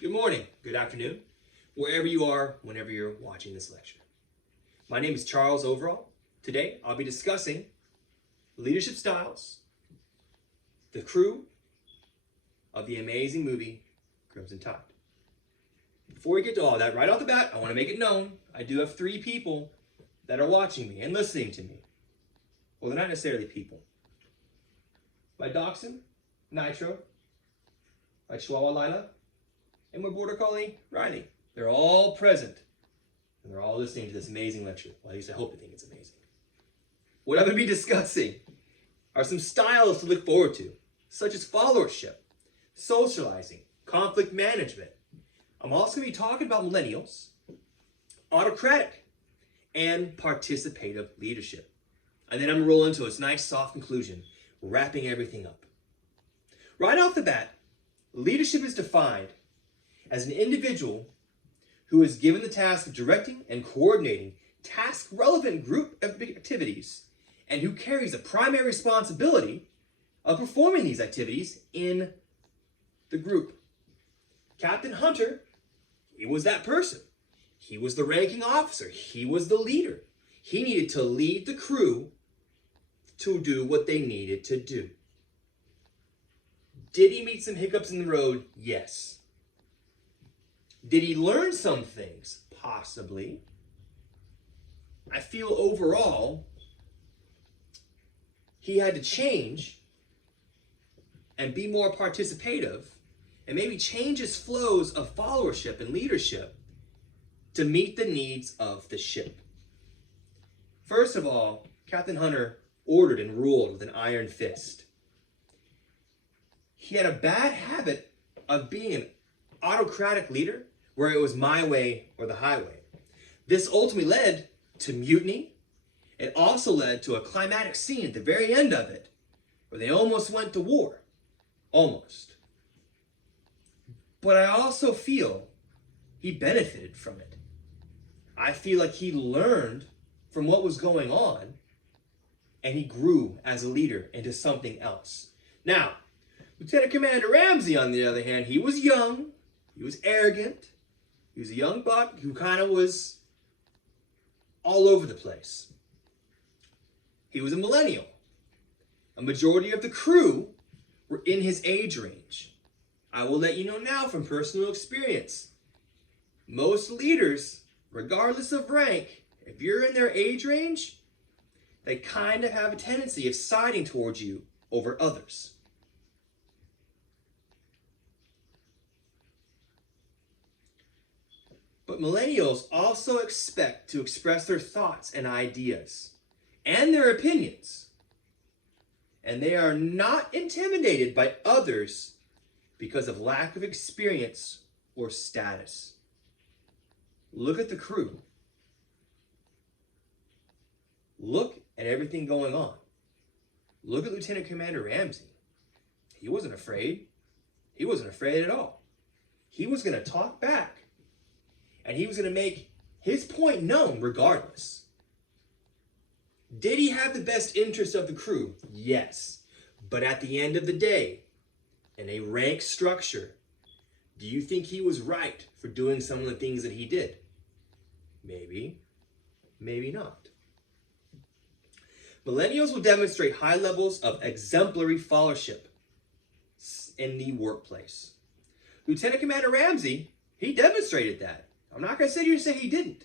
good morning, good afternoon, wherever you are, whenever you're watching this lecture. My name is Charles Overall. Today, I'll be discussing leadership styles, the crew of the amazing movie Crimson Tide. Before we get to all that, right off the bat, I want to make it known, I do have 3 people that are watching me and listening to me. Well, they're not necessarily people. My Dachshund, Nitro, my Chihuahua, Lila, and my Border Collie, Riley. They're all present, and they're all listening to this amazing lecture. Well, at least I hope they think it's amazing. What I'm going to be discussing are some styles to look forward to, such as followership, socializing, conflict management. I'm also going to be talking about millennials, autocratic, and participative leadership. And then I'm going to roll into a nice soft conclusion, wrapping everything up. Right off the bat, leadership is defined as an individual who is given the task of directing and coordinating task-relevant group activities and who carries the primary responsibility of performing these activities in the group. Captain Hunter, he was that person. He was the ranking officer. He was the leader. He needed to lead the crew to do what they needed to do. Did he meet some hiccups in the road? Yes. Did he learn some things? Possibly. I feel overall he had to change and be more participative and maybe change his flows of followership and leadership to meet the needs of the ship. First of all, Captain Hunter ordered and ruled with an iron fist. He had a bad habit of being an autocratic leader where it was my way or the highway. This ultimately led to mutiny. It also led to a climatic scene at the very end of it where they almost went to war. Almost. But I also feel he benefited from it. I feel like he learned from what was going on and he grew as a leader into something else. Now, Lieutenant Commander Ramsey, on the other hand, he was young, he was arrogant, he was a young buck who kind of was all over the place. He was a millennial. A majority of the crew were in his age range. I will let you know now from personal experience. Most leaders, regardless of rank, if you're in their age range, they kind of have a tendency of siding towards you over others. But millennials also expect to express their thoughts and ideas and their opinions. And they are not intimidated by others because of lack of experience or status. Look at the crew. Look at everything going on. Look at Lieutenant Commander Ramsey. He wasn't afraid. He wasn't afraid at all. He was going to talk back. And he was going to make his point known regardless. Did he have the best interest of the crew? Yes. But at the end of the day, in a rank structure, do you think he was right for doing some of the things that he did? Maybe. Maybe not. Millennials will demonstrate high levels of exemplary followership in the workplace. Lieutenant Commander Ramsey, he demonstrated that. I'm not going to sit here and say he didn't.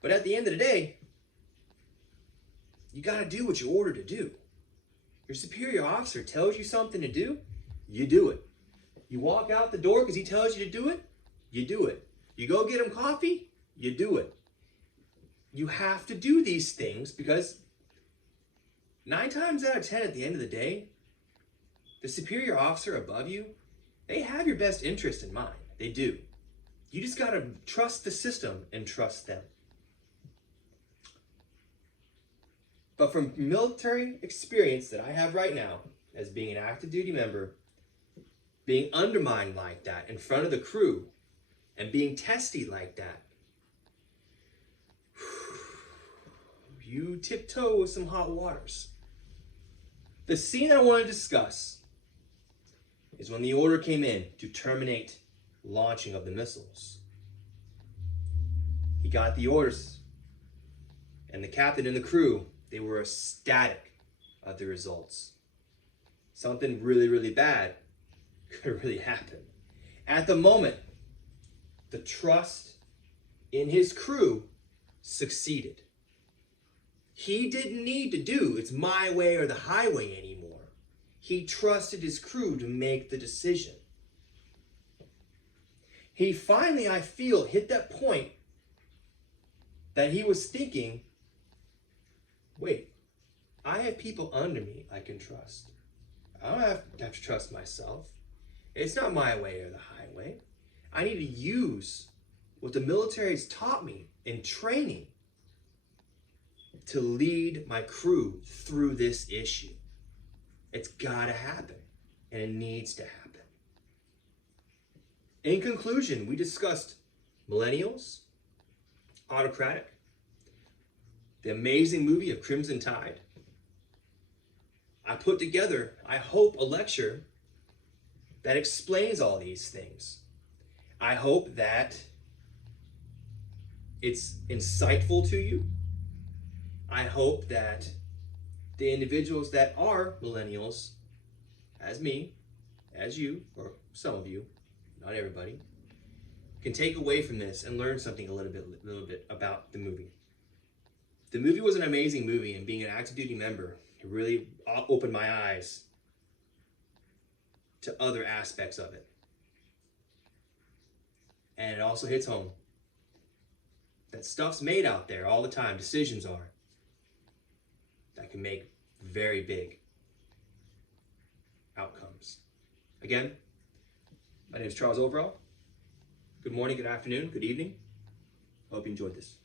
But at the end of the day, you got to do what you're ordered to do. Your superior officer tells you something to do, you do it. You walk out the door because he tells you to do it, you do it. You go get him coffee, you do it. You have to do these things because 9 times out of 10 at the end of the day, the superior officer above you, they have your best interest in mind. They do. You just got to trust the system and trust them. But from military experience that I have right now, as being an active duty member, being undermined like that in front of the crew and being testy like that, you tiptoe with some hot waters. The scene I want to discuss is when the order came in to terminate launching of the missiles. He got the orders, and the captain and the crew, they were ecstatic of the results. Something really, really bad could really happen. At the moment, the trust in his crew succeeded. He didn't need to do "it's my way or the highway" anymore. He trusted his crew to make the decision. He finally, I feel, hit that point that he was thinking, wait, I have people under me I can trust. I don't have to trust myself. It's not my way or the highway. I need to use what the military has taught me in training to lead my crew through this issue. It's gotta happen, and it needs to happen. In conclusion, we discussed millennials, autocratic, the amazing movie of Crimson Tide. I put together, I hope, a lecture that explains all these things. I hope that it's insightful to you. I hope that the individuals that are millennials, as me, as you, or some of you, not everybody, can take away from this and learn something a little bit about the movie. The movie was an amazing movie, and being an active duty member, it really opened my eyes to other aspects of it. And it also hits home that stuff's made out there all the time, decisions are, that can make very big outcomes. Again, my name is Charles Overall. Good morning, good afternoon, good evening. Hope you enjoyed this.